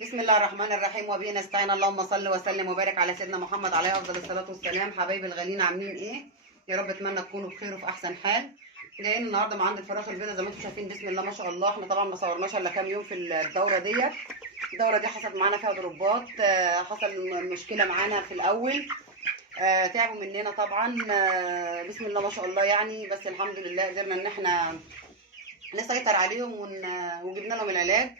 بسم الله الرحمن الرحيم وبه نستعين. اللهم صل وسلم وبارك على سيدنا محمد عليه افضل الصلاه والسلام. حبايبي الغاليين عاملين ايه؟ يا رب اتمنى تكونوا بخير وفي احسن حال. جايين النهارده مع عند الفراخ البيضاء زي ما انتم شايفين. بسم الله ما شاء الله. احنا طبعا ما صورناش الا كام يوم في الدوره ديت. الدوره دي حصلت معانا فيها ضربات، حصل مشكله معانا في الاول، تعبوا مننا طبعا. بسم الله ما شاء الله يعني، بس الحمد لله قدرنا ان احنا نسيطر عليهم وجبنا لهم العلاج.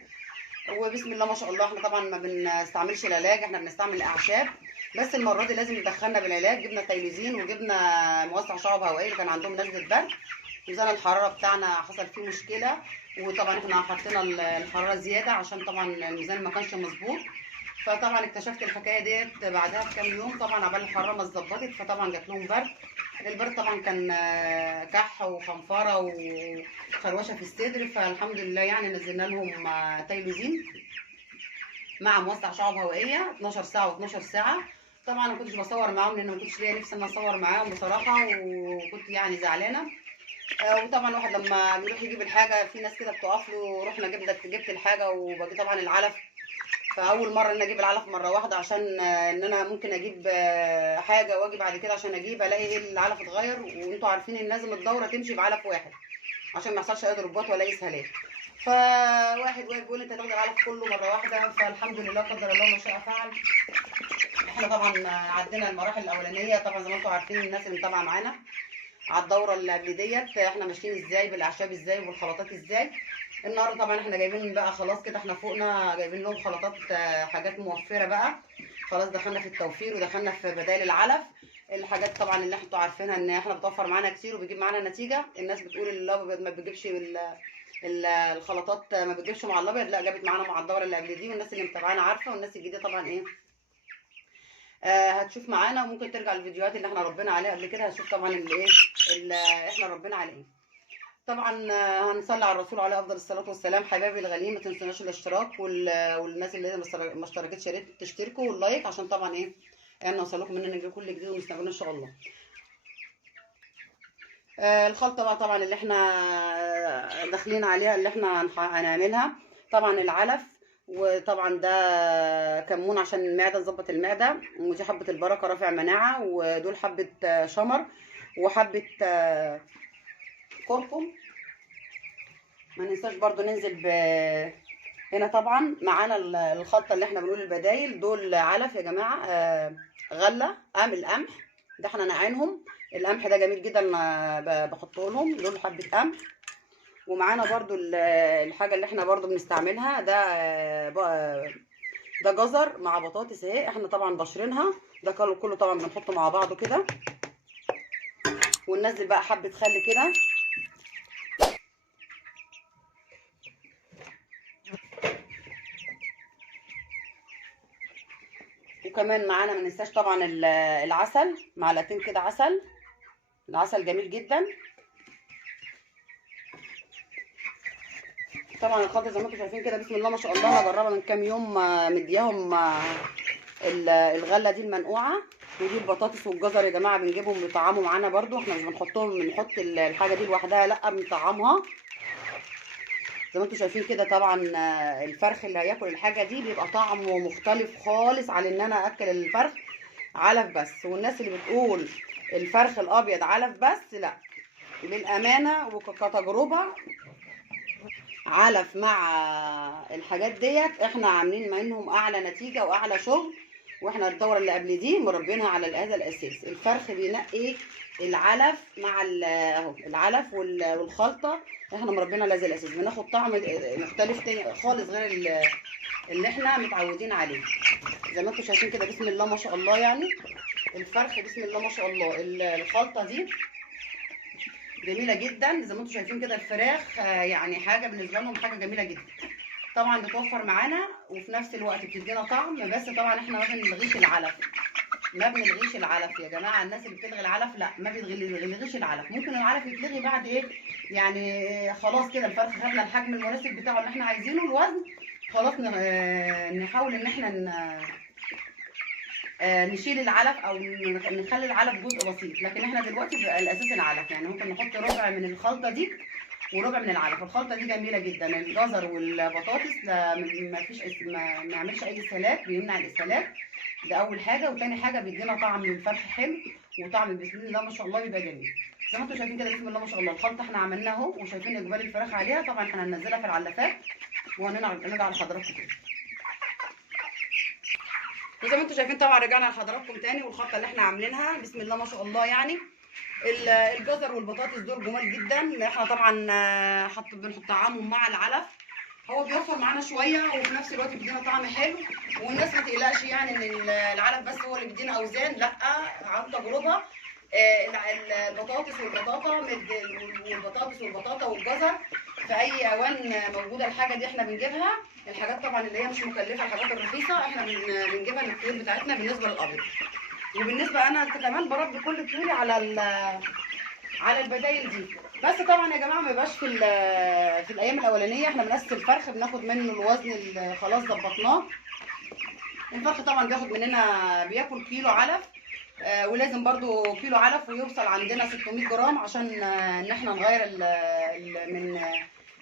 وبسم الله ما شاء الله احنا طبعا ما بنستعملش العلاج، احنا بنستعمل الاعشاب. بس المره دي لازم ندخلنا بالعلاج. جبنا تايلوزين وجبنا موسع شعب هوائي اللي كان عندهم نزله برد. ميزان الحراره بتاعنا حصل فيه مشكله، وطبعا احنا حطينا الحراره زياده عشان طبعا الميزان ما كانش مظبوط. فطبعا اكتشفت الحكايه ديت بعدها بكام يوم، طبعا عبال الحراره ما اتظبطت فطبعا جات لهم برد. البرد طبعا كان كح وخنفره وخروشه في الصدر. فالحمد لله يعني نزلنا لهم تايلوزين مع موسع شعب هوائيه 12 ساعه و12 ساعه. طبعا ما كنتش بصور معاهم لان ما كنتش ليا نفسي ان اصور معاهم بصراحه، وكنت يعني زعلانه. وطبعا الواحد لما بيروح يجيب الحاجه في ناس كده بتقف له، رحنا جبت الحاجه وباجي طبعا العلف. فاول مره ان اجيب العلف مره واحده عشان ان انا ممكن اجيب حاجه واجي بعد كده عشان اجيب الاقي ايه العلف اتغير. وانتوا عارفين ان لازم الدوره تمشي بعلف واحد عشان ما يحصلش اي ضربات ولا اي اسهالات. فواحد واقف بيقول انت هتاخد العلف كله مره واحده، فالحمد لله قدر الله ما شاء فعل. احنا طبعا عدينا المراحل الاولانيه، طبعا زي ما انتوا عارفين الناس اللي متابعه معانا على الدوره اللي قبل ديت احنا ماشيين ازاي بالاعشاب ازاي وبالخلطات ازاي. النهارده طبعا احنا جايبين بقى خلاص كده، احنا فوقنا جايبين لهم خلطات، حاجات موفره بقى. خلاص دخلنا في التوفير ودخلنا في بدائل العلف. الحاجات طبعا اللي انتوا عارفينها ان احنا بتوفر معانا كتير وبيجيب معانا نتيجه. الناس بتقول الابيض ما بتجيبش الخلطات ما بتجيبش مع الابيض، لا جابت معانا مع الدوره اللي قبل دي. والناس اللي متابعانا عارفه، والناس الجديده طبعا ايه هتشوف معانا. وممكن ترجع الفيديوهات اللي احنا ربنا عليها قبل كده، هتشوف طبعا اللي ايه اللي احنا ربنا عليه. طبعا هنصلي على الرسول عليه افضل الصلاه والسلام. حبايبي الغاليين ما تنسوناش الاشتراك، والناس اللي ما اشتركتش يا ريت تشتركوا واللايك عشان طبعا ايه يعني نوصلكم مننا نجيب كل جديد ونستناكم ان شاء الله. الخلطه بقى طبعا اللي احنا داخلين عليها اللي احنا هنعملها طبعا العلف. وطبعا ده كمون عشان المعده نظبط المعده، ودي حبه البركه رافع مناعه، ودول حبه شمر وحبه كركم. ما ننساش برضو ننزل هنا طبعا معانا الخلطه اللي احنا بنقول البدايل. دول علف يا جماعه، غله القمح ده احنا نقعينهم. القمح ده جميل جدا بحطه لهم. دول حبه قمح. ومعانا برضو الحاجه اللي احنا برضو بنستعملها ده جزر مع بطاطس اهي، احنا طبعا بشرينها. ده كله طبعا بنحطه مع بعضه كده. وننزل بقى حبه خل كده. وكمان معانا ما ننساش طبعا العسل، معلقتين كده عسل. العسل جميل جدا. طبعا الخلطه زي ما انتم شايفين كده بسم الله ما شاء الله. انا جربها من كام يوم، مدياهم الغله دي المنقوعه. ودي البطاطس والجزر يا جماعه بنجيبهم بيطعموا معانا برده. احنا مش بنحط الحاجه دي لوحدها، لا بنطعمها زي ما انتم شايفين كده. طبعا الفرخ اللي هياكل الحاجه دي بيبقى طعمه مختلف خالص عن ان انا اكل الفرخ علف بس. والناس اللي بتقول الفرخ الابيض علف بس، لا، للامانه وكتجربه علف مع الحاجات ديت احنا عاملين منهم اعلى نتيجه واعلى شغل. واحنا الدوره اللي قبل دي مربينها على هذا الاساس. الفرخ بينقي العلف مع اهو العلف والخلطه، احنا مربينها على هذا الاساس. بناخد طعم مختلف تاني خالص غير اللي احنا متعودين عليه. زي ما انتم شايفين كده بسم الله ما شاء الله يعني. الفرخ بسم الله ما شاء الله. الخلطه دي جميله جدا زي ما انتم شايفين كده. الفراخ يعني حاجه بالنسبه لهم حاجه جميله جدا. طبعا بتوفر معانا وفي نفس الوقت بتدينا طعم. بس طبعا احنا ما بنلغيش العلف، ما بنلغيش العلف يا جماعه. الناس اللي بتلغي العلف لا، ما بنلغيش العلف. ممكن العلف يتلغي بعد ايه يعني خلاص كده الفرخ خدنا الحجم المناسب بتاعه اللي احنا عايزينه، الوزن خلاص نحاول ان احنا نشيل العلف او نخلي العلف جزء بسيط. لكن احنا دلوقتي بقى الاساس العلف، يعني ممكن نحط ربع من الخلطه دي وربع من العلف. الخلطه دي جميله جدا. الجزر والبطاطس ما فيش ما نعملش اي اسهالات، بيمنع الاسهالات. ده اول حاجه. وتاني حاجه بيدينا طعم الفرخ حلو، وطعم بسم الله ما شاء الله بيبقى جميل. زي ما انتم شايفين كده بسم الله ما شاء الله. الخلطه احنا عملناها اهو، وشايفين اقبال الفراخ عليها. طبعا احنا هننزلها في العلافات وهنرجع لحضراتكم تاني. وزي ما انتم شايفين طبعا رجعنا لحضراتكم تاني. والخلطه اللي احنا عاملينها بسم الله ما شاء الله يعني. الجزر والبطاطس دول جمال جدا. احنا طبعا بنطعمهم مع العلف. هو بيوفر معانا شويه وفي نفس الوقت بيدينا طعم حلو. والناس ما تقلقش يعني ان العلف بس هو اللي بيدينا اوزان، لا، عن تجربه. البطاطس والبطاطا والجزر في اي اوان موجوده. الحاجه دي احنا بنجيبها، الحاجات طبعا اللي هي مش مكلفه، الحاجات الرخيصه احنا بنجيبها للطيور بتاعتنا بالنسبه للابيض. وبالنسبه انا كمان بربي كل طيوري على البدايل دي. بس طبعا يا جماعه ما يبقاش في الايام الاولانيه احنا بنقسم الفرخ، بناخد منه الوزن اللي خلاص ظبطناه. الفرخ طبعا بياكل كيلو علف. ولازم برضو كيلو علف ويوصل عندنا 600 جرام عشان ان احنا نغير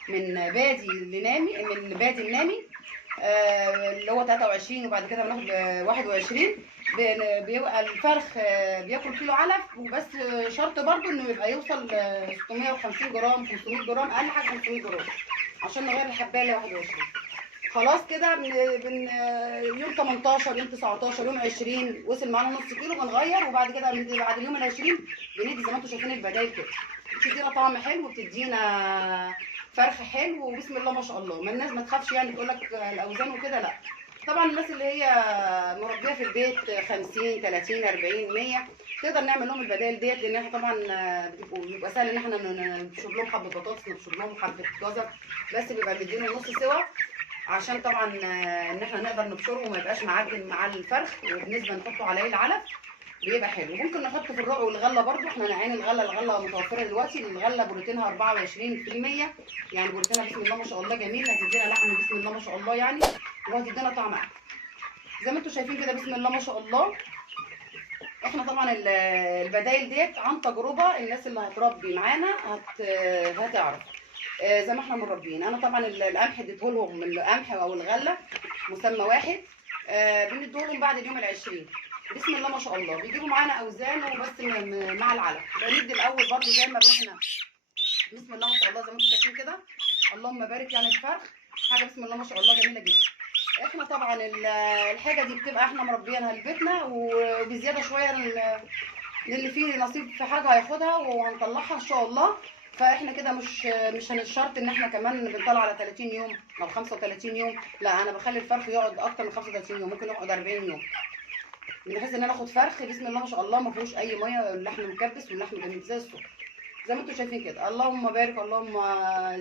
من بادي لنامي، من بادي لنامي اللي هو 23، وبعد كده بناخد 21. بيبقى الفرخ بياكل كيلو علف وبس. شرط برضو انه يبقى يوصل 650 جرام 500 جرام، اقل حاجه 500 جرام عشان نغير الحبايه ل 21. خلاص كده يوم 18 يوم 19 يوم 20 وصل معانا نص كيلو بنغير. وبعد كده بعد اليوم ال 20 بندي زي ما انتم شايفين البدايل كده. بتدينا طعم حلو وبتدينا فرخ حلو وبسم الله ما شاء الله. ما الناس ما تخافش يعني تقول لك الاوزان وكده، لا. طبعا الناس اللي هي مربيه في البيت 50 30 40 100 تقدر نعمل لهم البدائل ديت، لان احنا طبعا بيبقى سهل ان احنا نبشر لهم حبه بطاطس، نبشر لهم حبه جزر، بس بيبقى مدينه نص سوا عشان طبعا ان احنا نقدر نبشره وما يبقاش معجن مع الفرخ. وبالنسبه نحطه عليه العلف بيبقى حلو. ممكن نحط في الرقع والغله برده. احنا نعين الغله متوفره دلوقتي. الغله بروتينها 24%، يعني بروتينها بسم الله ما شاء الله جميل. هتدينا لحم بسم الله ما شاء الله يعني، وهتدينا طعم احلى. زي ما انتم شايفين كده بسم الله ما شاء الله. احنا طبعا البدايل ديت عن تجربه. الناس اللي هتربي معانا هتعرف زي ما احنا مربيين. انا طبعا القمح اديتهولهم، القمح او الغله مسمى واحد، بنديهولهم بعد اليوم ال20. بسم الله ما شاء الله بيجيبوا معانا اوزان وبس مع العلف. بندي الاول برده زي ما احنا بسم الله ما شاء الله زي ما انتم شايفين كده. اللهم بارك يعني الفرخ حاجه بسم الله ما شاء الله جميله جدا. احنا طبعا الحاجه دي بتبقى احنا مربيينها لبيتنا وبزياده شويه للي فيه نصيب في حاجه هياخدها وهنطلعها ان شاء الله. فاحنا كده مش هنشرط ان احنا كمان بنطلع على 30 يوم او 35 يوم، لا، انا بخلي الفرخ يقعد اكتر من 35 يوم، ممكن يقعد 40 يوم، بحيث ان انا اخد فرخ بسم الله ما شاء الله ما فيهوش اي ميه، اللحم مكبس واللحم جميل زي السكر زي ما انتم شايفين كده. اللهم بارك، اللهم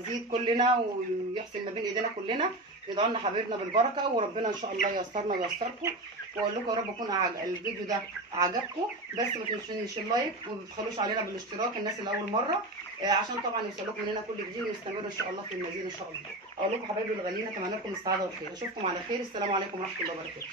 زيد كلنا ويحسن ما بين ايدينا كلنا. يدعوا لنا حبايبنا بالبركه وربنا ان شاء الله ييسرنا وييسركم. واقول لكم يا رب يكون الفيديو ده عجبكم. بس ما تنسوش اللايك وما تبخلوش علينا بالاشتراك الناس اللي اول مره، عشان طبعا يوصلكم مننا كل جديد ونستمر ان شاء الله في المزيد ان شاء الله. اقول لكم حبايبي الغاليين اتمنى لكم السعاده والخير. اشوفكم على خير. السلام عليكم ورحمه الله وبركاته.